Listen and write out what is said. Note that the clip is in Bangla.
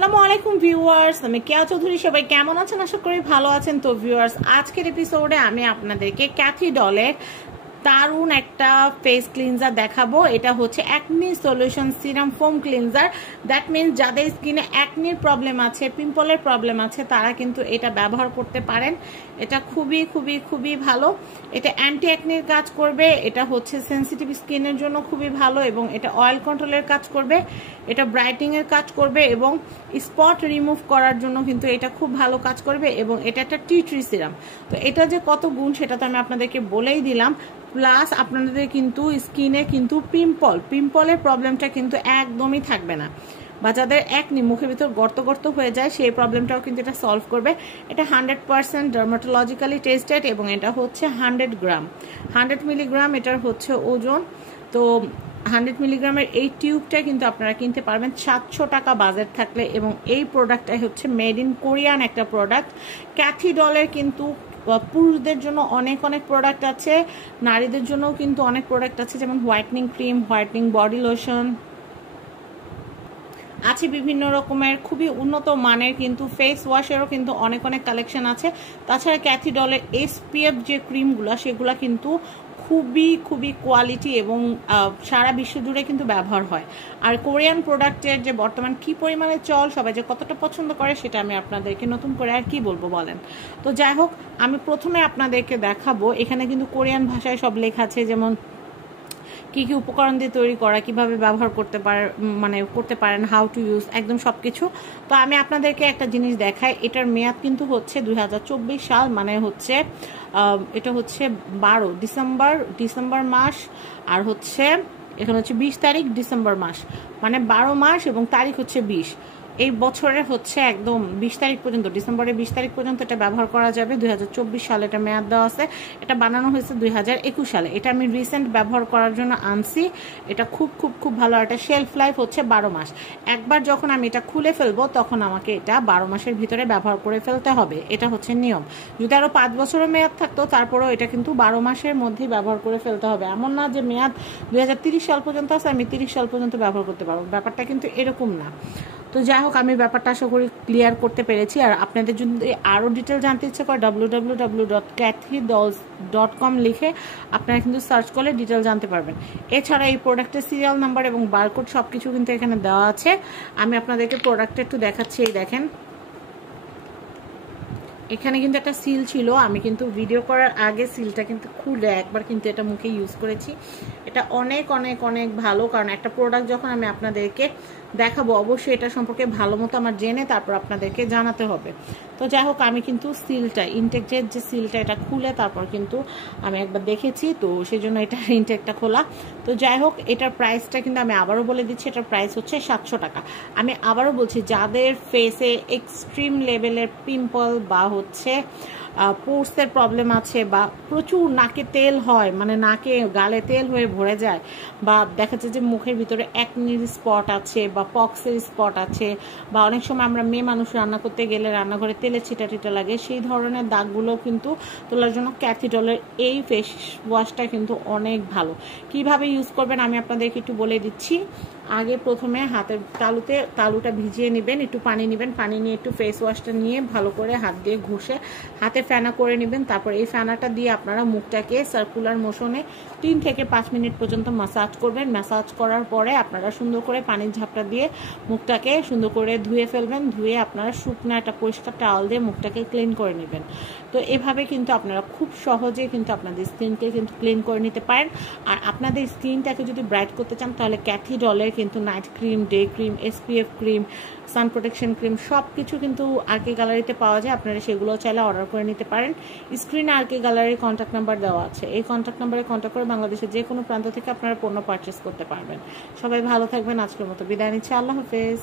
আসসালামু আলাইকুম ভিউয়ার্স, আমি কেয়া চৌধুরী। সবাই কেমন আছেন? আশা করি ভালো আছেন। তো ভিউয়ার্স, আজকের এপিসোডে আমি আপনাদেরকে ক্যাথি ডলের দারুণ একটা ফেস ক্লিনজার দেখাবো। এটা হচ্ছে acne solution serum foam cleanser. That means যাদের স্কিনে অ্যাকনির প্রবলেম আছে, পিম্পলের প্রবলেম আছে, তারা কিন্তু এটা ব্যবহার করতে পারেন। এটা খুবই খুবই খুবই ভালো। এটা অ্যান্টি অ্যাকনির কাজ করবে, এটা হচ্ছে সেন্সিটিভ স্কিনের জন্য খুবই ভালো, এবং এটা অয়েল কন্ট্রোলের কাজ করবে, এটা ব্রাইটিংয়ের কাজ করবে, এবং স্পট রিমুভ করার জন্য কিন্তু এটা খুব ভালো কাজ করবে। এবং এটা একটা টি ট্রি সিরাম। তো এটা যে কত গুণ সেটা তো আমি আপনাদেরকে বলেই দিলাম। প্লাস আপনাদের কিন্তু স্কিনে কিন্তু পিম্পলের প্রবলেমটা কিন্তু একদমই থাকবে না, বা যাদের একনি মুখের ভিতর গর্ত গর্ত হয়ে যায় সেই প্রবলেমটাও কিন্তু এটা সলভ করবে। এটা 100% ডার্মাটোলজিক্যালি টেস্টেড, এবং এটা হচ্ছে 100 গ্রাম, 100 মিলিগ্রাম এটার হচ্ছে ওজন। তো 100 মিলিগ্রামের এই টিউবটা কিন্তু আপনারা কিনতে পারবেন 700 টাকা বাজেট থাকলে। এবং এই প্রোডাক্টটাই হচ্ছে মেড ইন কোরিয়ান একটা প্রোডাক্ট। ক্যাথি ডলের কিন্তু পুরুষদের জন্য অনেক অনেক প্রোডাক্ট আছে, নারীদের জন্যও কিন্তু অনেক প্রোডাক্ট আছে, যেমন whitening cream, whitening body lotion আছে, বিভিন্ন রকমের খুবই উন্নত মানের কিন্তু ফেস ওয়াশেরও কিন্তু অনেক অনেক কালেকশন আছে। তাছাড়া ক্যাথি ডলের SPF যে ক্রিমগুলো সেগুলো কিন্তু খুবই খুবই কোয়ালিটি, এবং সারা বিশ্ব জুড়ে কিন্তু ব্যবহার হয়। আর কোরিয়ান প্রোডাক্টের যে বর্তমান কি পরিমাণে চল, সবাই যে কতটা পছন্দ করে সেটা আমি আপনাদেরকে নতুন করে আর কি বলবো বলেন। তো যাই হোক, আমি প্রথমে আপনাদেরকে দেখাবো, এখানে কিন্তু কোরিয়ান ভাষায় সব লেখা আছে, যেমন কি কি উপকরণ দিয়ে তৈরি করা, কিভাবে ব্যবহার করতে পারেন, হাউ টু ইউজ, একদম সব কিছু। তো আমি আপনাদেরকে একটা জিনিস দেখাই। এটার মেয়াদ কিন্তু হচ্ছে 2024 সাল, মানে হচ্ছে এটা হচ্ছে 12 ডিসেম্বর মাস, আর হচ্ছে এখানে হচ্ছে 20 তারিখ ডিসেম্বর মাস, মানে 12 মাস, এবং তারিখ হচ্ছে 20। এই বছরের হচ্ছে একদম 20 তারিখ পর্যন্ত, ডিসেম্বরের 20 তারিখ পর্যন্ত এটা ব্যবহার করা যাবে। 2024 সালে এটা মেয়াদ দেওয়া আছে। এটা বানানো হয়েছে 2021 সালে। এটা আমি রিসেন্ট ব্যবহার করার জন্য আনছি। এটা খুব খুব খুব ভালো। এটা শেলফ লাইফ হচ্ছে 12 মাস। একবার যখন আমি এটা খুলে ফেলবো তখন আমাকে এটা 12 মাসের ভিতরে ব্যবহার করে ফেলতে হবে। এটা হচ্ছে নিয়ম। যদি আরও 5 বছরের মেয়াদ থাকতো তারপরেও এটা কিন্তু 12 মাসের মধ্যেই ব্যবহার করে ফেলতে হবে। এমন না যে মেয়াদ 2030 সাল পর্যন্ত আছে, আমি 30 সাল পর্যন্ত ব্যবহার করতে পারবো, ব্যাপারটা কিন্তু এরকম না। তো যাই হোক, আমি ব্যাপারটা আশা করি ক্লিয়ার করতে পেরেছি। আর আপনাদের যদি আরও ডিটেল জানতে ইচ্ছে করে www.cathydolls.com লিখে আপনারা কিন্তু সার্চ করলে ডিটেল জানতে পারবেন। এছাড়া এই প্রোডাক্টের সিরিয়াল নাম্বার এবং বারকোড সব কিছু কিন্তু এখানে দেওয়া আছে। আমি আপনাদেরকে প্রোডাক্টটা একটু দেখাচ্ছি। এই দেখেন, এখানে কিন্তু একটা সিল ছিল। আমি কিন্তু ভিডিও করার আগে সিলটা কিন্তু খুলে একবার কিন্তু এটা মুখে ইউজ করেছি। এটা অনেক অনেক অনেক ভালো, কারণ একটা প্রোডাক্ট যখন আমি আপনাদেরকে দেখাবো অবশ্যই এটা সম্পর্কে ভালো মতো আমার জেনে তারপর আপনাদেরকে জানাতে হবে। তো যাই হোক, আমি কিন্তু সিলটা, ইনটেকের যে সিলটা, এটা খুলে তারপর কিন্তু আমি একবার দেখেছি, তো সেই জন্য এটার ইনটেকটা খোলা। তো যাই হোক, এটার প্রাইসটা কিন্তু আমি আবারও বলে দিচ্ছি, এটার প্রাইস হচ্ছে 700 টাকা। আমি আবারও বলছি, যাদের ফেসে এক্সট্রিম লেভেলের পিম্পল বা হচ্ছে পোর্সের প্রবলেম আছে, বা প্রচুর নাকে তেল হয়, মানে নাকে গালে তেল হয়ে ভরে যায়, বা দেখা যাচ্ছে যে মুখের ভিতরে অ্যাকনির স্পট আছে, বা পক্সের স্পট আছে, বা অনেক সময় আমরা মেয়ে মানুষ রান্না করতে গেলে রান্নাঘরে তেলের ছিটা টিটা লাগে, সেই ধরনের দাগগুলো কিন্তু তোলার জন্য ক্যাথি ডলের এই ফেস ওয়াশটা কিন্তু অনেক ভালো। কিভাবে ইউজ করবেন আমি আপনাদেরকে একটু বলে দিচ্ছি। আগে প্রথমে হাতের তালুটা ভিজিয়ে নেবেন, একটু পানি নেবেন, পানি নিয়ে একটু ফেস ওয়াশটা নিয়ে ভালো করে হাত দিয়ে ঘষে হাতে ফেনা করে নেবেন। তারপর এই ফেনাটা দিয়ে আপনারা মুখটাকে সার্কুলার মোশনে 3 থেকে 5 মিনিট পর্যন্ত ম্যাসাজ করবেন। ম্যাসাজ করার পরে আপনারা সুন্দর করে পানির ঝাপটা দিয়ে মুখটাকে সুন্দর করে ধুয়ে ফেলবেন। ধুয়ে আপনারা শুকনো একটা পরিষ্কার টাওয়াল দিয়ে মুখটাকে ক্লিন করে নেবেন। তো এভাবে কিন্তু আপনারা খুব সহজে কিন্তু আপনাদের স্কিনকে কিন্তু ক্লিন করে নিতে পারেন। আর আপনাদের স্কিনটাকে যদি ব্রাইট করতে চান তাহলে ক্যাথি ডলের কিন্তু night cream, day cream, SPF cream, সান প্রোটেকশন ক্রিম সব কিছু কিন্তু আরকে গ্যালারিতে পাওয়া যায়। আপনারা সেগুলো চাইলে অর্ডার করে নিতে পারেন। স্ক্রিনে আরকে গ্যালারির কন্ট্যাক্ট নাম্বার দেওয়া আছে। এই কন্ট্যাক্ট নাম্বারে কন্ট্যাক্ট করে বাংলাদেশের যে কোনো প্রান্ত থেকে আপনারা পণ্য পারচেস করতে পারবেন। সবাই ভালো থাকবেন। আজকের মতো বিদায় নিচ্ছি। আল্লাহ হাফেজ।